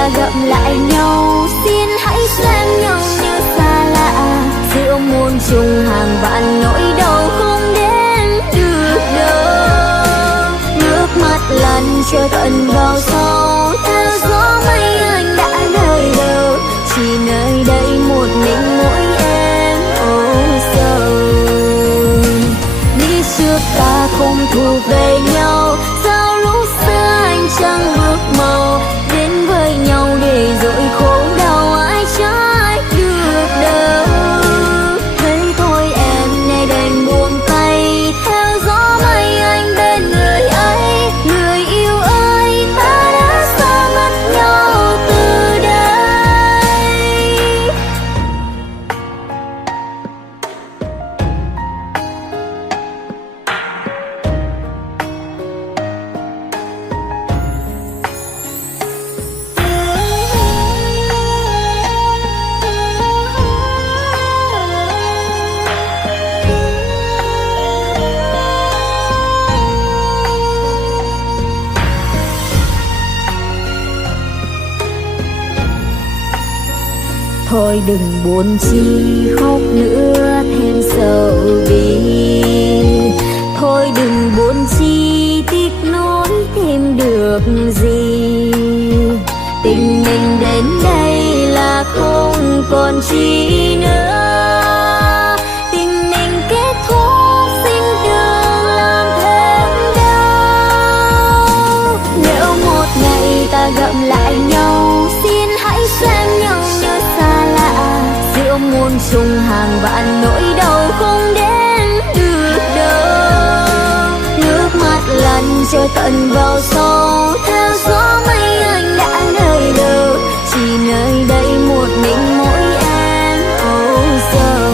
ta gặp lại nhau, xin hãy xem nhau như xa lạ. Giữa muôn trùng hàng vạn nỗi đau không đến được đâu. Nước mắt lăn trôi tận vào sâu, theo gió mây anh đã rời đâu. Chỉ nơi đây một mình mỗi em âu sầu. Đi trước ta không thuộc về nhau, sao lúc xưa anh chẳng bước màu. Đến với nhau để rồi khổ đau ai trách được đâu. Thấy thôi em nay đành buông tay, theo gió mây anh bên người ấy. Người yêu ơi, ta đã xa mất nhau từ đây. Thôi đừng buồn chi khóc nữa thêm sầu bi. Thôi đừng buồn chi tiếc nuối thêm được gì. Tình mình đến đây là không còn chi nữa. Tình mình kết thúc xin đừng làm thêm đau. Nếu một ngày ta gặp lại nhau, xin hãy xem nhau như xa lạ. Giữa muôn trùng hàng vạn nỗi đau không đến được đâu. Nước mắt lăn trôi tận vào sâu, theo gió mây anh đã rời đâu. Chỉ nơi đây một mình mỗi em âu sầu.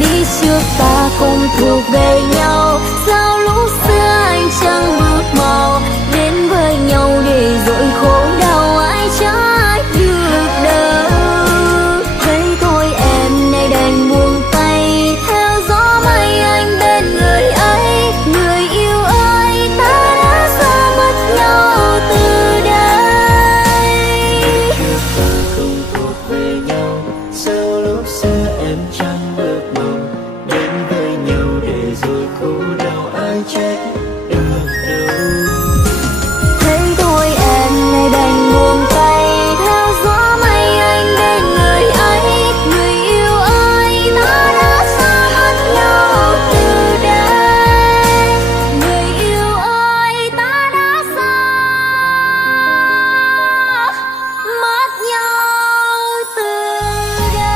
Đi trước ta không thuộc về nhau, sao lúc xưa anh chẳng bước màu. Đến với nhau để rồi khổ đau ai trách được đâu. Thấy thôi em nay đành buông tay, theo gió mây anh bên người ấy. Người yêu ơi, ta đã xa mất nhau từ đây. Ta không thuộc về nhau, sao lúc xưa em chẳng bước màu. Đến với nhau để rồi khổ đau ai trách được đâu. Thấy thôi em nay đành buông tay, theo gió mây anh bên người ấy. Người yêu ơi, ta đã xa mất nhau từ đây. Người yêu ơi, ta đã xa mất nhau từ đây.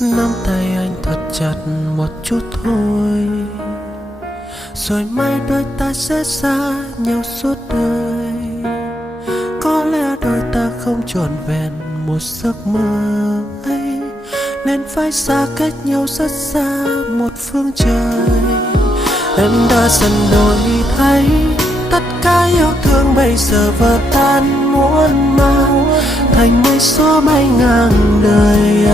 Nắm tay anh thật chặt một chút thôi, rồi mai đôi ta sẽ xa nhau suốt đời. Có lẽ đôi ta không trọn vẹn một giấc mơ ấy, nên phải xa cách nhau rất xa một phương trời. Em đã dần đổi thay, tất cả yêu thương bây giờ vỡ tan muôn màu. Thành mây số bay ngang đời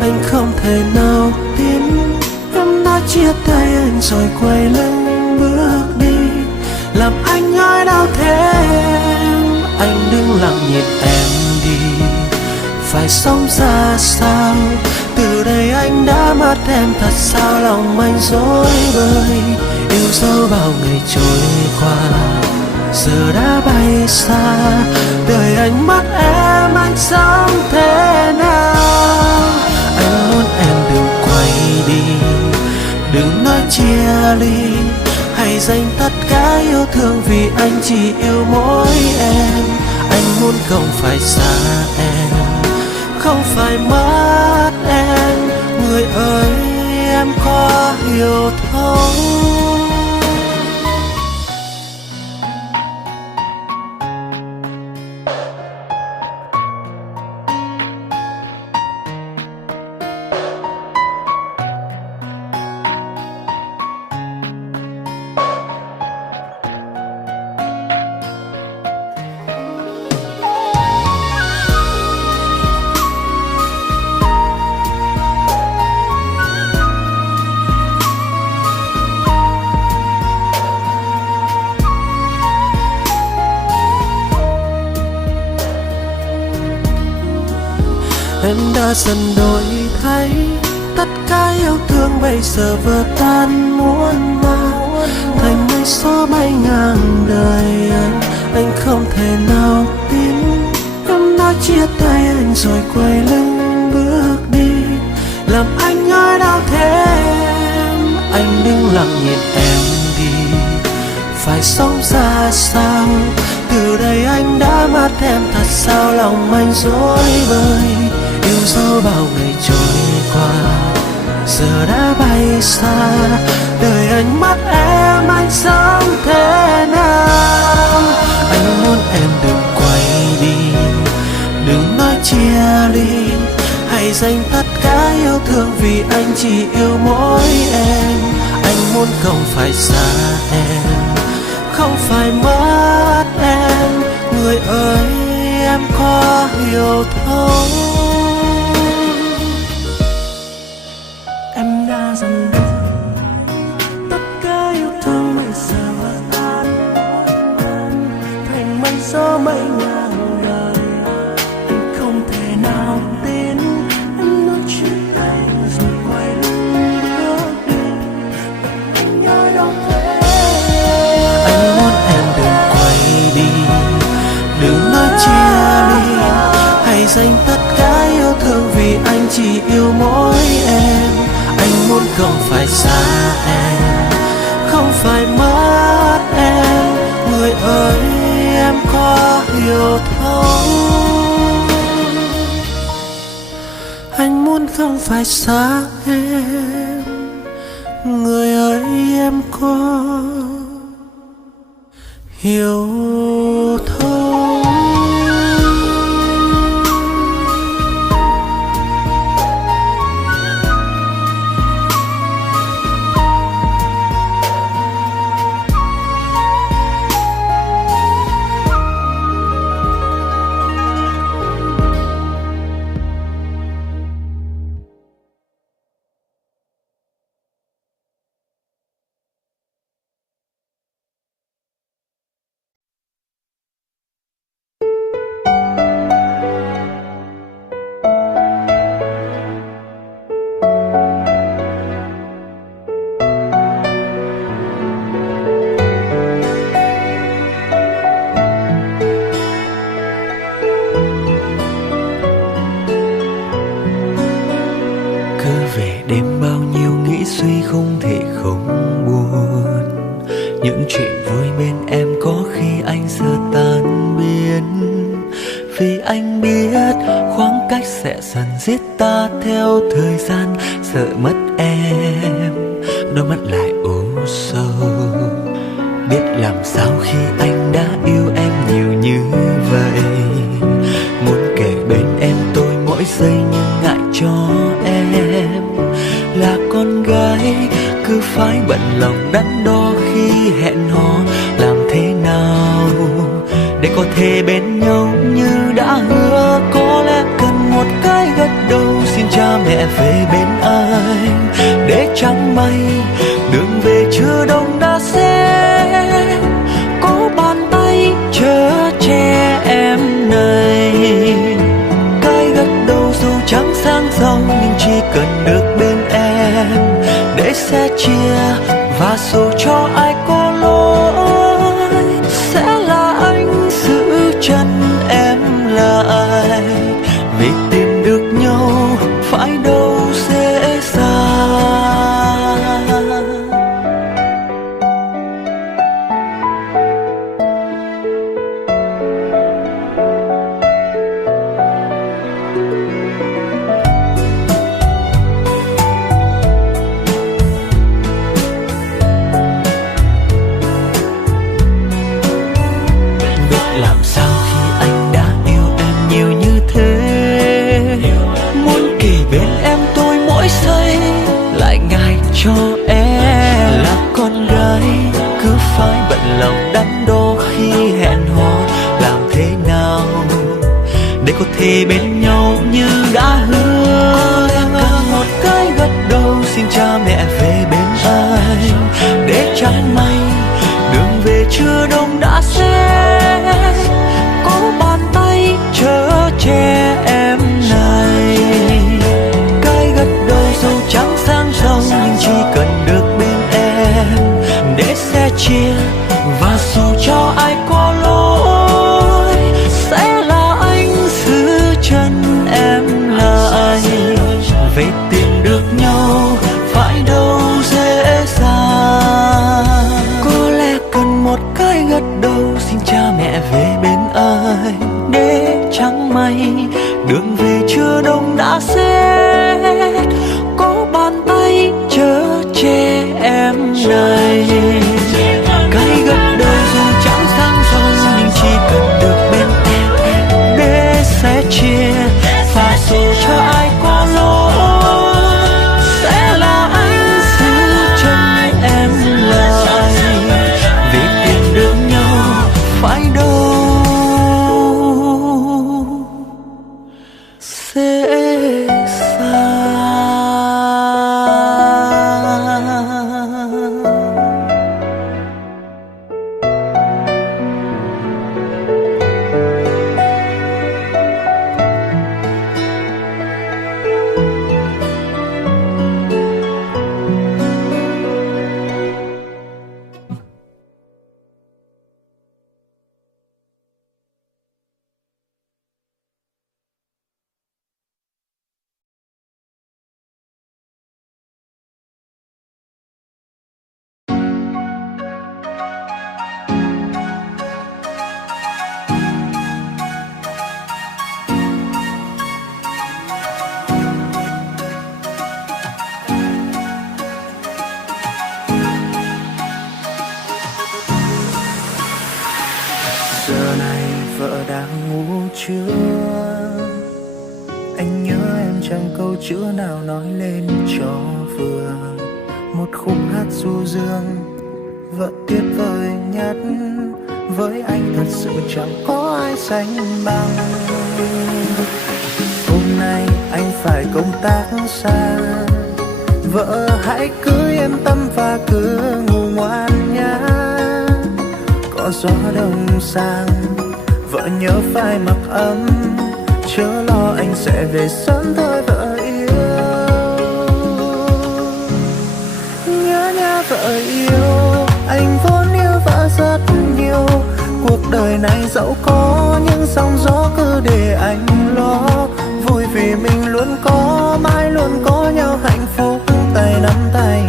anh không thể nào tin. Em đã chia tay anh rồi quay lưng bước đi, làm anh ngỡ đau thêm. Anh đứng lặng nhìn em đi, phải sống ra sao? Từ đây anh đã mất em thật sao? Lòng anh rối bời, yêu dấu bao ngày trôi qua, giờ đã bay xa. Đời anh mất em, anh sống thế nào? Anh muốn em đừng quay đi, đừng nói chia ly, hãy dành tất cả yêu thương vì anh chỉ yêu mỗi em. Anh muốn không phải xa em, không phải mất em, người ơi em có hiểu thấu. Em đã dần đổi thay, tất cả yêu thương bây giờ vỡ tan muôn màu thành mây gió bay ngang đời anh không thể nào tin. Em đã chia tay anh rồi quay lưng bước đi, làm anh ngỡ đau thêm. Anh đứng lặng nhìn em đi, phải sống ra sao? Từ đây anh đã mất em thật sao? Lòng anh rối bời, yêu dấu bao ngày trôi qua giờ đã bay xa. Đời anh mất em, anh sống thế nào? Anh muốn em đừng quay đi, đừng nói chia ly. Hãy dành tất cả yêu thương vì anh chỉ yêu mỗi em. Anh muốn không phải xa em, không phải mất em. Người ơi em có hiểu thấu. Em đã dần đổi, tất cả yêu thương bây giờ vỡ tan thành mây gió bay ngang đời. Anh không thể nào tin. Em nói chia tay rồi quay lưng bước đi, anh nhớ đâu thế. Anh muốn em đừng quay đi, đừng nói chia ly. Hãy dành tất cả yêu thương vì anh chỉ yêu mỗi em. Anh muốn không phải xa em, không phải mất em. Người ơi em có hiểu thấu. Anh muốn không phải xa em, người ơi em có hiểu thấu. Những chuyện vui bên em có khi anh giờ tan biến, vì anh biết khoảng cách sẽ dần giết ta theo thời gian. Sợ mất em, đôi mắt lại u sâu. Biết làm sao khi anh đã yêu em nhiều như vậy. Muốn kể bên em tôi mỗi giây nhưng ngại cho em là con gái, cứ phải bận lòng đắn đo khi hẹn hò. Làm thế nào để có thể bên nhau như đã hứa? Có lẽ cần một cái gật đầu xin cha mẹ về bên anh, để chẳng may đường về chưa đông đã sẽ có bàn tay chở che em này. Cái gật đầu dù chẳng sang giàu nhưng chỉ cần được bên em để sẻ chia, và dù cho ai có lỗi sẽ là anh giữ chân em lại. Vì tìm được nhau phải đâu dễ dàng. xây lại ngại cho em. Là con gái cứ phải bận lòng đắn đo khi hẹn hò, làm thế nào để có thể bên nhau như đã hứa. Cần một cái gật đầu xin cha mẹ về bên anh, để chẳng may đường về chưa đông đã sẽ có bàn tay chở che em này. Cái gật đầu dầu trắng sang giàu, nhưng chỉ cần được bên em để sẻ chia, và dù cho ai có lỗi sẽ là anh giữ chân em lại. Về tìm được nhau phải đâu dễ dàng, có lẽ cần một cái gật đầu xin cha mẹ về bên anh, để chẳng may đường về chưa đông đã xét có bàn tay chở che em này. Cái gật đầu dù chẳng sang giàu, nhưng chỉ cần được bên em để sẻ chia, và dù cho ai có lỗi sẽ là anh giữ chân em lại. Vì tìm được nhau phải đâu dễ dàng. Giờ này vợ đang ngủ trưa, anh nhớ em chẳng câu chữ nào nói lên cho vừa. Một khúc hát du dương, vợ tuyệt vời nhất, với anh thật sự chẳng có ai sánh bằng. Hôm nay anh phải công tác xa, vợ hãy cứ yên tâm và cứ ngủ ngoan nhé. Có gió đông sang, vợ nhớ phải mặc ấm, chớ lo anh sẽ về sớm thôi vợ yêu. Nhớ nha vợ yêu, anh vốn yêu vợ rất nhiều. Cuộc đời này dẫu có những sóng gió cứ để anh lo. Vui vì mình luôn có, mãi luôn có nhau hạnh phúc tay nắm tay.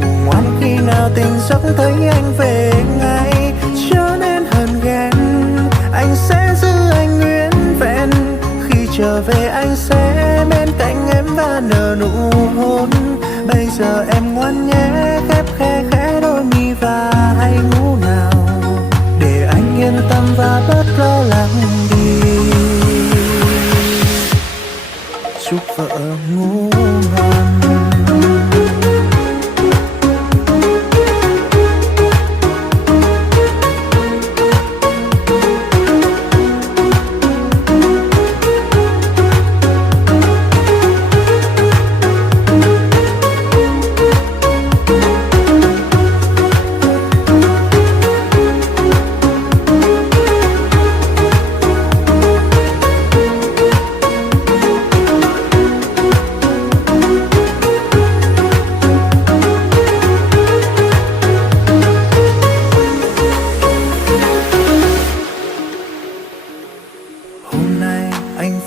Ngủ ngoan khi nào tỉnh giấc thấy anh về ngay, chớ nên hờn ghen, anh sẽ giữ anh nguyên vẹn. Khi trở về anh sẽ bên cạnh em và nở nụ hôn. Bây giờ em ngoan nhé, khép khe khẽ đôi mi và hãy ngủ nào, để anh yên tâm và bớt lo lắng đi. Chúc vợ ngủ ngon.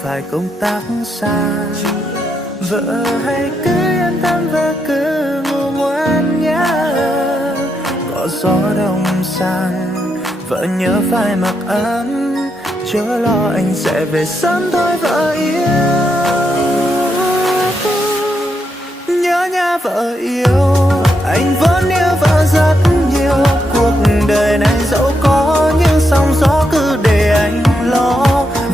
Phải công tác xa, vợ hãy cứ yên tâm và cứ ngủ ngoan nhé. Có gió đông sang, vợ nhớ phải mặc ấm, chớ lo anh sẽ về sớm thôi vợ yêu. Nhớ nha vợ yêu, anh vốn yêu vợ rất nhiều. Cuộc đời này dẫu có những sóng gió cứ để anh lo.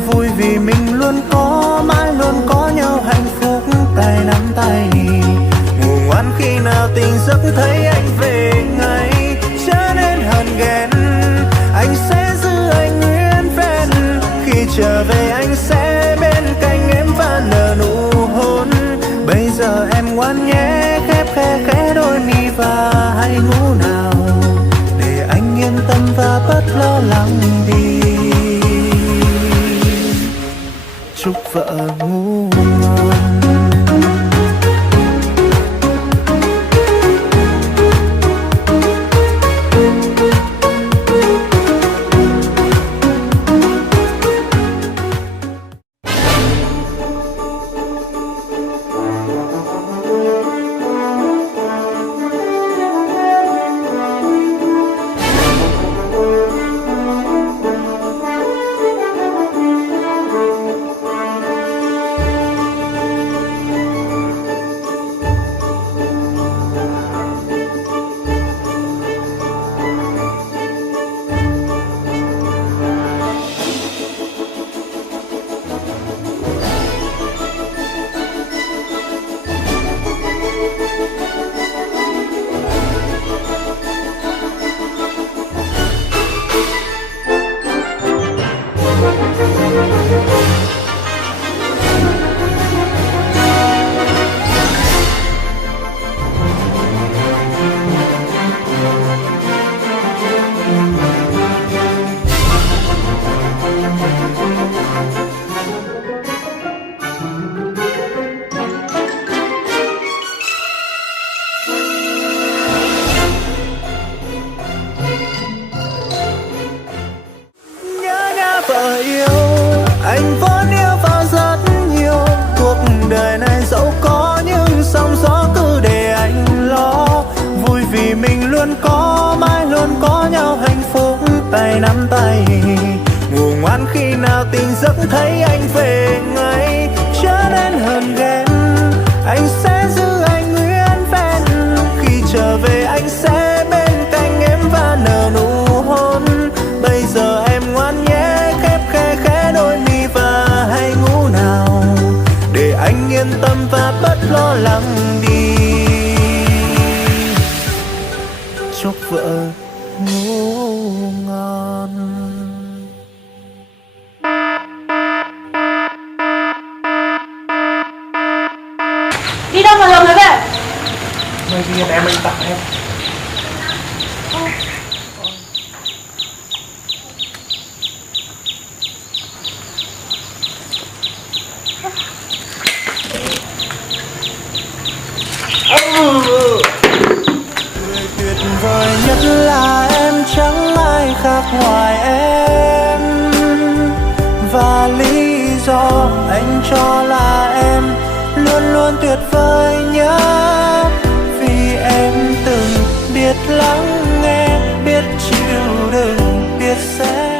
Vui vì mình luôn có, mãi luôn có nhau hạnh phúc tay nắm tay. Ngủ ngoan khi nào tỉnh giấc thấy anh về ngay, trở nên hờn ghen. Anh sẽ giữ anh nguyên vẹn, khi trở về anh sẽ bên cạnh em và nở nụ hôn. Bây giờ em ngoan nhé, khép khe khẽ đôi mi và hãy ngủ nào, để anh yên tâm và bớt lo lắng đi. Chúc vợ ngủ ngon. Vợ yêu, anh vẫn yêu vợ rất nhiều. Cuộc đời này dẫu có những sóng gió cứ để anh lo. Vui vì mình luôn có, mãi luôn có nhau hạnh phúc tay nắm tay. Ngủ ngoan khi nào tỉnh giấc thấy anh về ngay, trở nên hờn ghen. Anh sẽ giữ anh nguyên vẹn, khi trở về anh sẽ bên cạnh em và nở nụ hôn. Bây giờ em ngoan nhé, khẽ khẽ đôi mi và hãy ngủ nào, để anh yên tâm và bớt lo lắng đi. Chúc vợ ngủ ngon. Đi đâu mà lồng rồi vậy? Mấy cái em anh tặng em. Người tuyệt vời nhất là em, chẳng ai khác ngoài em. Và lý do anh cho là em luôn luôn tuyệt vời nhất, vì em từng biết lắng nghe, biết chịu đựng, biết sẽ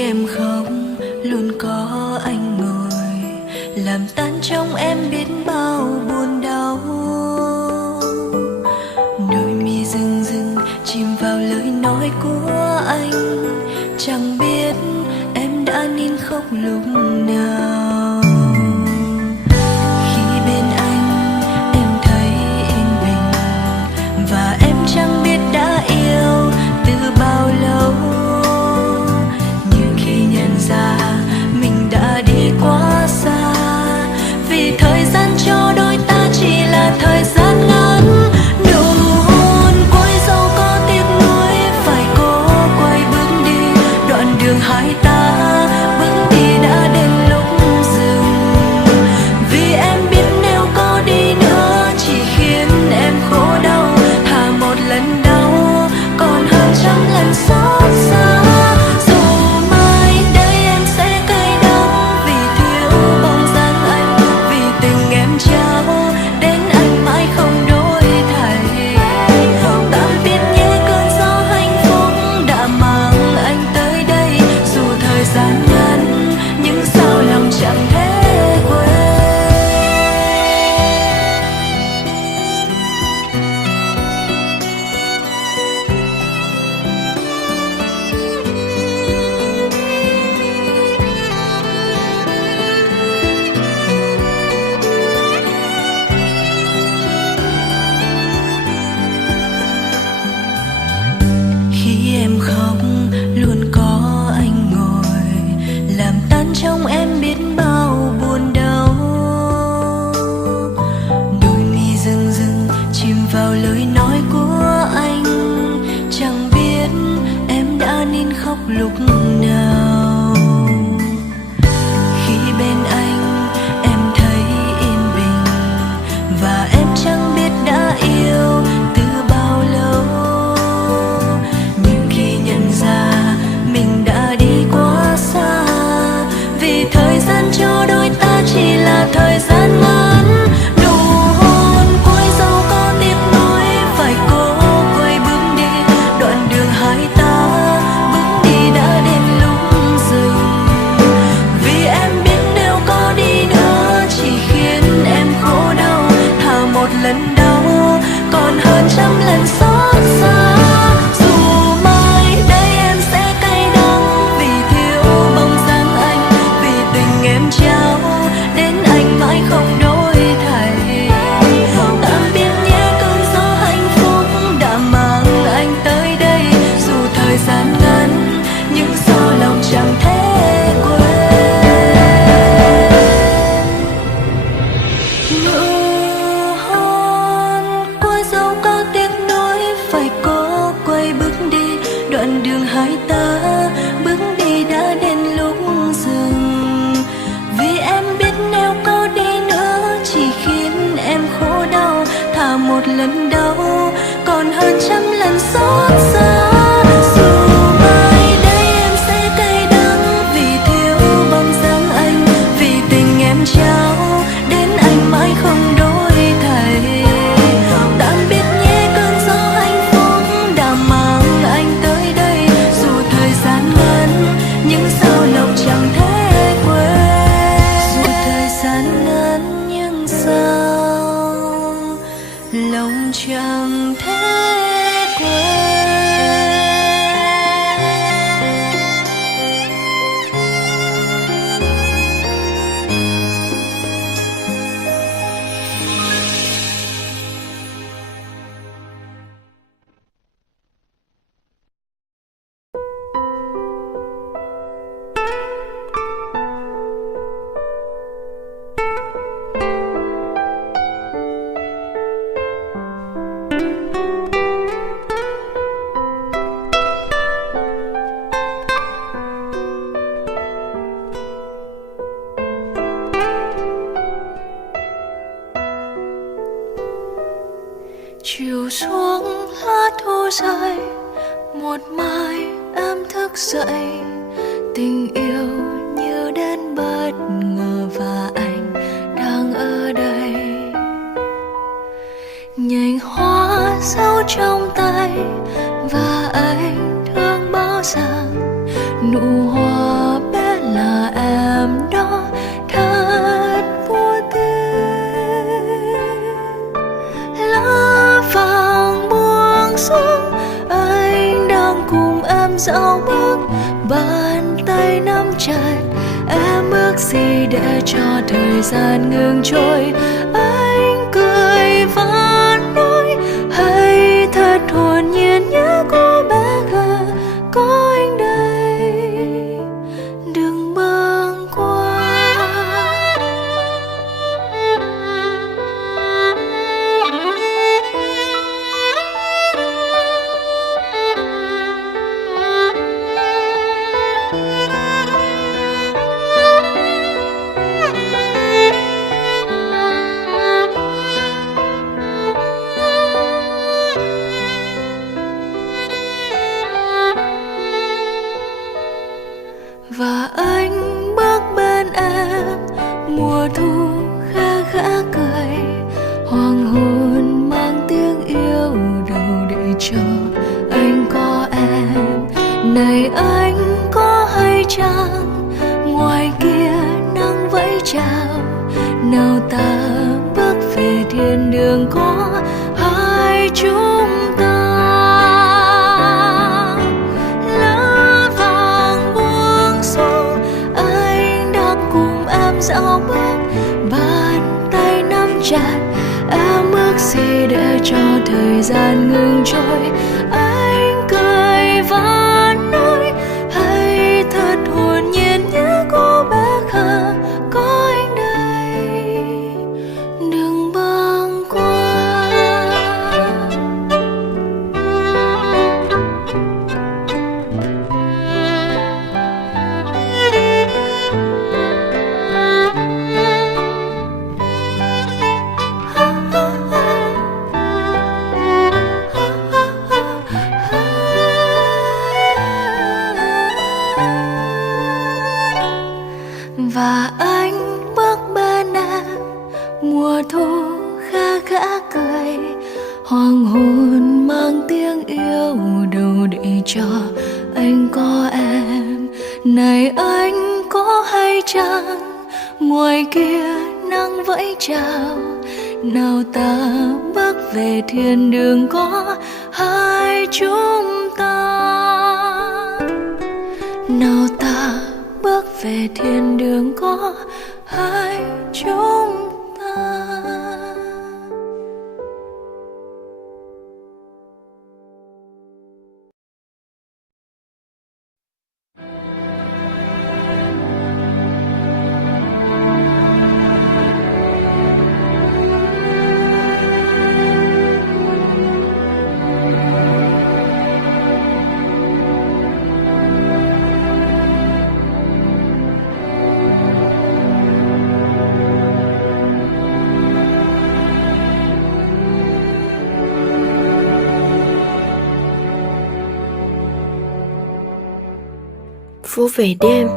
em khóc luôn có anh ngồi làm tan trong em biết bao buồn đau. Đôi mi rưng rưng chìm vào lời nói của anh, chẳng biết em đã nín khóc lúc nào. Khi bên anh em thấy yên bình, và em chẳng biết đã yêu từ bao lâu. Mình đã đi quá xa, vì thời gian cho đôi ta chỉ là thời gian ngắn. Nụ hôn cuối dẫu có tiếc nuối, phải cố quay bước đi. Đoạn đường hai ta bước đi đã đến lúc dừng, vì em biết nếu có đi nữa chỉ khiến vào lời nói của anh. Chẳng biết em đã nín khóc lúc nào. Khi bên anh em thấy yên bình, và em chẳng biết đã yêu từ bao lâu. Nhưng khi nhận ra mình đã đi quá xa, vì thời gian cho đôi ta chỉ là thời gian ngắn. Nụ hôn cuối dẫu có tiếc nuối, phải cố quay bước đi đoạn đường hai ta. Bước đi đã đến lúc dừng, vì em biết nếu có đi nữa chỉ khiến em khổ đau. Thà một lần đau còn hơn trăm lần xót xa. Dù mai đây em sẽ cay đắng vì thiếu bóng dáng anh, vì tình em trao đến anh mãi không đổi thay. Tạm biệt nhé cơn gió hạnh phúc đã mang anh tới đây. Dù thời gian ngắn nhưng sao lòng chẳng thể quên. Nụ hôn cuối dẫu có tiếc nuối, phải cố quay bước đi đoạn đường hai ta. Bước đi đã đến lúc dừng, vì em biết nếu có đi nữa chỉ khiến em khổ đau. Thà một lần đau còn hơn trăm lần xót xa. Dù mai đây em sẽ cay đắng vì thiếu bóng dáng anh, vì tình em trao đến anh mãi không đổi thay. Tạm biệt nhé cơn gió hạnh phúc đã mang anh tới đây. Dù thời gian ngắn nhưng sao lòng chẳng thể quên. Dù thời gian ngắn nhưng sao lòng chẳng thể quên. Chiều xuống lá thu rơi, một mai em thức dậy. Tình yêu như đến bất ngờ và anh đang ở đây. Nhành hoa giấu trong tay và anh thương báo rằng nụ hoa bé là em đó thật vô tình. Lá vàng buông xuống, anh đang cùng em dạo bước. Bàn tay nắm chặt, em ước gì để cho thời gian ngừng trôi. Anh cười và nói hãy thật hồn nhiên nhớ cô bé gà có anh đây, đừng bâng khuâng. Và anh bước bên em, mùa thu khẽ khẽ cười. Hoàng hôn mang tiếng yêu đầu để cho anh có em. Này anh có hay chăng ngoài kia nắng vẫy chào. Nào ta bước về thiên đường có hai chúng ta. Dạo bước, bàn tay nắm chặt, em ước gì để cho thời gian ngừng trôi. Anh cười và nói hãy thật hồn nhiên nhớ cô bé khờ có anh đây, đừng bâng khuâng. Hoàng hôn mang tiếng yêu đâu để cho anh có em. Này anh có hay chăng ngoài kia nắng vẫy chào, nào ta bước về thiên đường có hai chúng ta. Nào ta bước về thiên đường có hai chúng ta. Phố về đêm,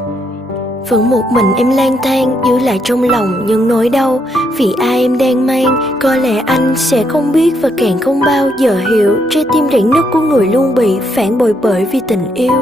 vẫn một mình em lang thang, giữ lại trong lòng những nỗi đau. Vì ai em đang mang, có lẽ anh sẽ không biết và càng không bao giờ hiểu. Trái tim rạn nứt của người luôn bị phản bội bởi vì tình yêu.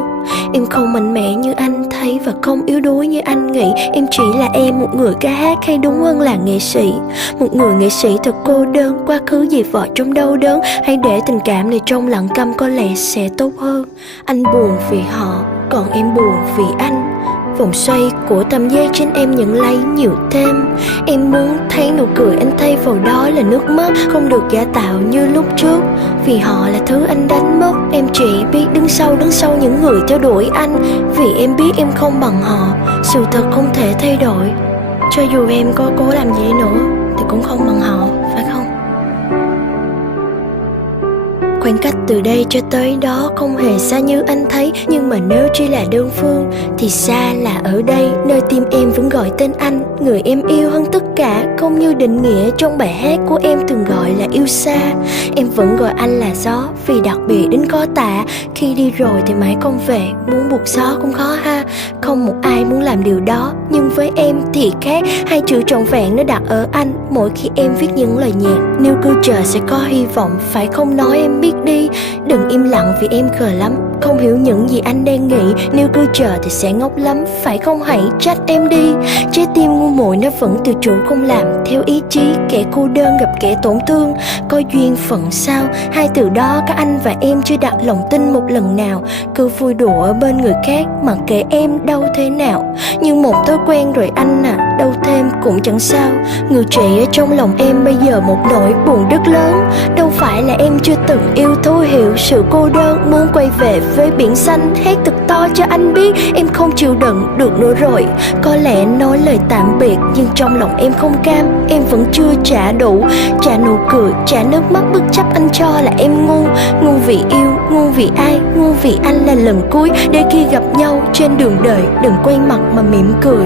Em không mạnh mẽ như anh thấy và không yếu đuối như anh nghĩ. Em chỉ là em, một người ca hát hay đúng hơn là nghệ sĩ. Một người nghệ sĩ thật cô đơn, quá khứ dày vò trong đau đớn. Hãy để tình cảm này trong lặng câm có lẽ sẽ tốt hơn. Anh buồn vì họ, còn em buồn vì anh. Vòng xoay của tâm giác trên em nhận lấy nhiều thêm. Em muốn thấy nụ cười anh thay vào đó là nước mắt, không được giả tạo như lúc trước. Vì họ là thứ anh đánh mất. Em chỉ biết đứng sau những người theo đuổi anh. Vì em biết em không bằng họ. Sự thật không thể thay đổi. Cho dù em có cố làm gì nữa thì cũng không bằng họ, phải không? Khoảng cách từ đây cho tới đó không hề xa như anh thấy. Nhưng mà nếu chỉ là đơn phương thì xa là ở đây, nơi tim em vẫn gọi tên anh. Người em yêu hơn tất cả, không như định nghĩa trong bài hát của em từng gọi là yêu xa. Em vẫn gọi anh là gió, vì đặc biệt đến khó tả. Khi đi rồi thì mãi không về, muốn buộc gió cũng khó ha. Không một ai muốn làm điều đó, nhưng với em thì khác. Hai chữ trọn vẹn nó đặt ở anh mỗi khi em viết những lời nhạc. Nếu cứ chờ sẽ có hy vọng, phải không nói em biết đi. Đừng im lặng vì em khờ lắm, không hiểu những gì anh đang nghĩ. Nếu cứ chờ thì sẽ ngốc lắm, phải không hãy trách em đi. Trái tim ngu muội nó vẫn tự chủ không làm theo ý chí. Kẻ cô đơn gặp kẻ tổn thương, có duyên phận sao. Hai từ đó các anh và em chưa đặt lòng tin một lần nào. Cứ vui đùa ở bên người khác, mặc kệ em đau thế nào. Như một thói quen rồi anh à, đau thêm cũng chẳng sao. Người trẻ ở trong lòng em bây giờ một nỗi buồn rất lớn. Đâu phải là em chưa từng yêu thấu hiểu sự cô đơn, muốn quay về với biển xanh. Hét thật to cho anh biết em không chịu đựng được nữa rồi. Có lẽ nói lời tạm biệt nhưng trong lòng em không cam. Em vẫn chưa trả đủ, trả nụ cười, trả nước mắt bất chấp anh cho là em ngu. Ngu vì yêu, ngu vì ai, ngu vì anh là lần cuối. Để khi gặp nhau trên đường đời đừng quay mặt mà mỉm cười.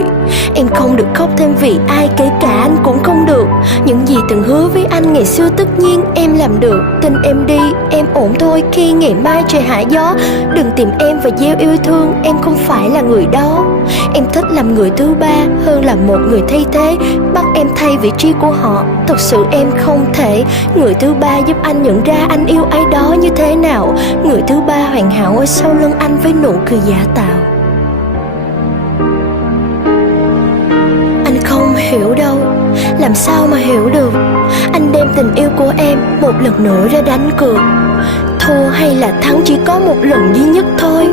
Em không được khóc thêm vì ai, kể cả anh cũng không được. Những gì từng hứa với anh ngày xưa tất nhiên em làm được. Tin em đi, em ổn thôi khi ngày mai trời hạ gió. Đừng tìm em và gieo yêu thương, em không phải là người đó. Em thích làm người thứ ba hơn là một người thay thế, bắt em thay vị trí của họ. Thật sự em không thể. Người thứ ba giúp anh nhận ra anh yêu ai đó như thế nào. Người thứ ba hoàn hảo ở sau lưng anh với nụ cười giả tạo. Anh không hiểu đâu, làm sao mà hiểu được. Anh đem tình yêu của em một lần nữa ra đánh cược. Thua hay là thắng chỉ có một lần duy nhất thôi.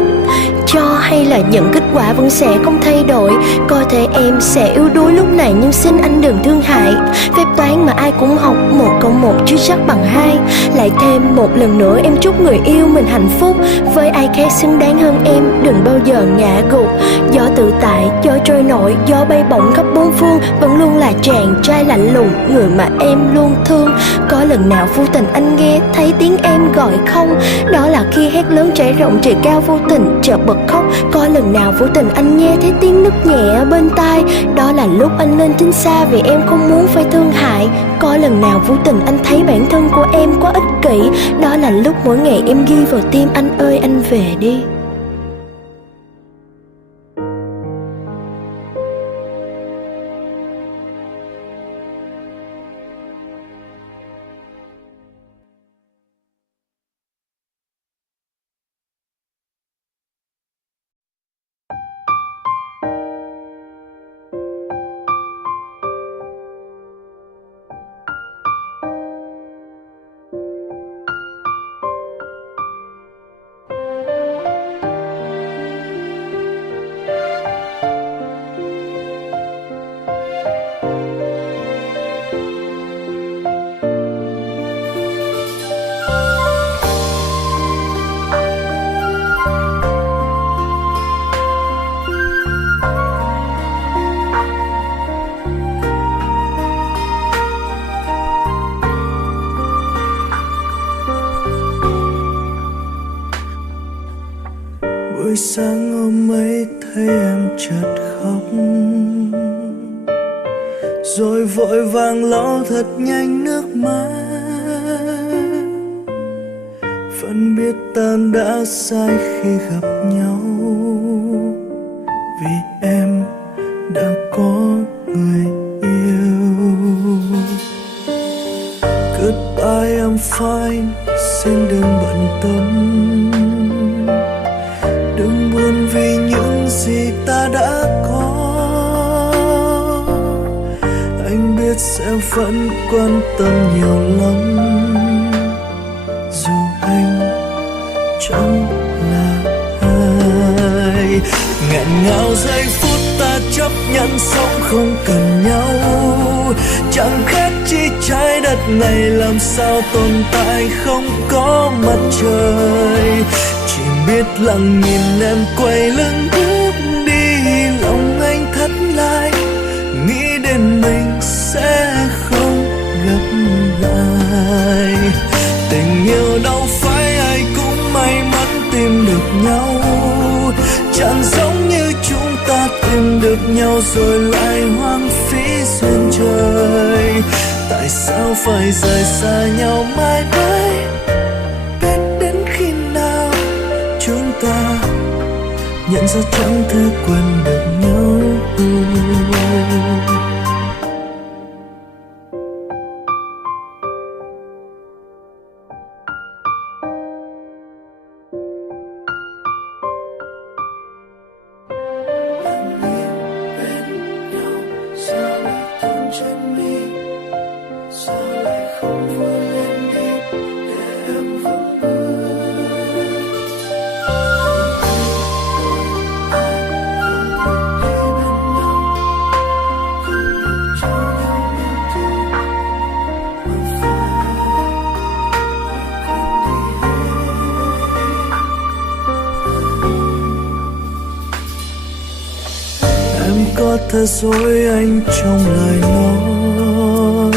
Cho hay là nhận kết quả vẫn sẽ không thay đổi. Có thể em sẽ yếu đuối lúc này nhưng xin anh đừng thương hại. Phép toán mà ai cũng học, 1+1 chưa chắc bằng 2. Lại thêm một lần nữa em chúc người yêu mình hạnh phúc. Với ai khác xứng đáng hơn em, đừng bao giờ ngã gục. Gió tự tại, gió trôi nổi, gió bay bổng khắp bốn phương. Vẫn luôn là chàng trai lạnh lùng, người mà em luôn thương. Có lần nào vô tình anh nghe thấy tiếng em gọi không? Đó là khi hét lớn trải rộng trời cao vô tình chợt bật khóc. Có lần nào vô tình anh nghe thấy tiếng nức nhẹ ở bên tai? Đó là lúc anh nên tránh xa vì em không muốn phải thương hại. Có lần nào vô tình anh thấy bản thân của em quá ích kỷ? Đó là lúc mỗi ngày em ghi vào tim anh ơi anh về đi. Rồi sáng hôm ấy thấy em chợt khóc, rồi vội vàng lau thật nhanh nước mắt. Vẫn biết ta đã sai khi gặp nhau, vì em đã có người yêu. Goodbye I'm fine, xin đừng bận tâm, đừng buồn vì những gì ta đã có. Anh biết sẽ vẫn quan tâm nhiều lắm, dù anh chẳng là ai. Nghẹn ngào giây phút ta chấp nhận sống không cần nhau, chẳng khác chi trái đất này làm sao tồn tại không có mặt trời. Chỉ biết lặng nhìn em quay lưng bước đi, lòng anh thắt lại, nghĩ đến mình sẽ không gặp lại. Tình yêu đâu phải ai cũng may mắn tìm được nhau, chẳng giống như chúng ta tìm được nhau rồi lại hoang phí duyên trời. Tại sao phải rời xa nhau mãi mãi, biết đến khi nào chúng ta nhận ra chẳng thể quên được nhau. Có thật dối anh trong lời nói,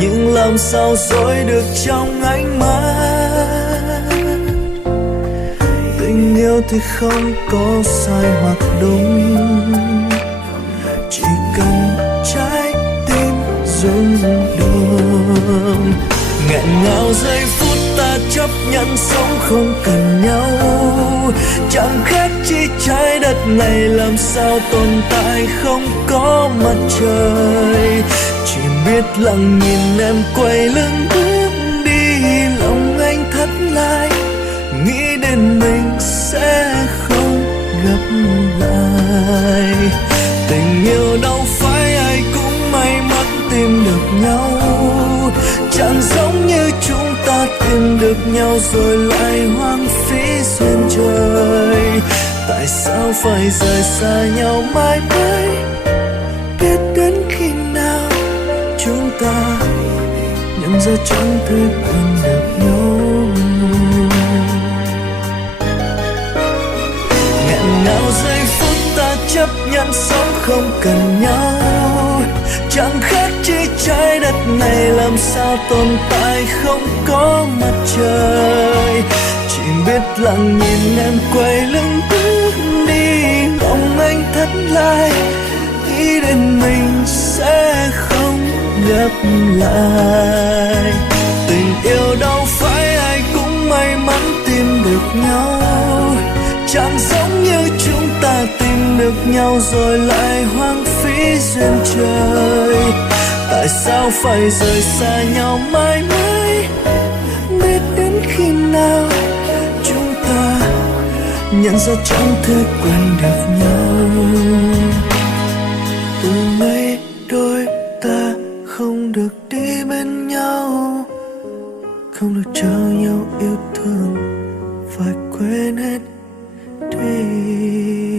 nhưng làm sao dối được trong ánh mắt. Tình yêu thì không có sai hoặc đúng, chỉ cần trái tim rung động. Nghẹn ngào giây phút ta chấp nhận sống không cần nhau, chẳng khác chi trái đất này làm sao tồn tại không có mặt trời. Chỉ biết lặng nhìn em quay lưng bước đi, lòng anh thắt lại, nghĩ đến mình sẽ không gặp lại. Tình yêu đâu phải ai cũng may mắn tìm được nhau, chẳng giống như chúng ta tìm được nhau rồi lại hoang phí duyên trời. Tại sao phải rời xa nhau mãi mãi, biết đến khi nào chúng ta nhận ra chẳng thể quên được nhau. Nghẹn ngào giây phút ta chấp nhận sống không cần nhau, chẳng khác chi trái đất này làm sao tồn tại không có mặt trời. Chỉ biết lặng nhìn em quay lưng bước đi, lòng anh thắt lại, nghĩ đến mình sẽ không gặp lại. Tình yêu đâu phải ai cũng may mắn tìm được nhau, chẳng giống như chúng ta tìm được nhau rồi lại hoang phí duyên trời. Tại sao phải rời xa nhau mãi mãi, biết đến khi nào chúng ta nhận ra chẳng thể quên được nhau. Từ ngày đôi ta không được đi bên nhau, không được cho nhau yêu thương, phải quên hết đi.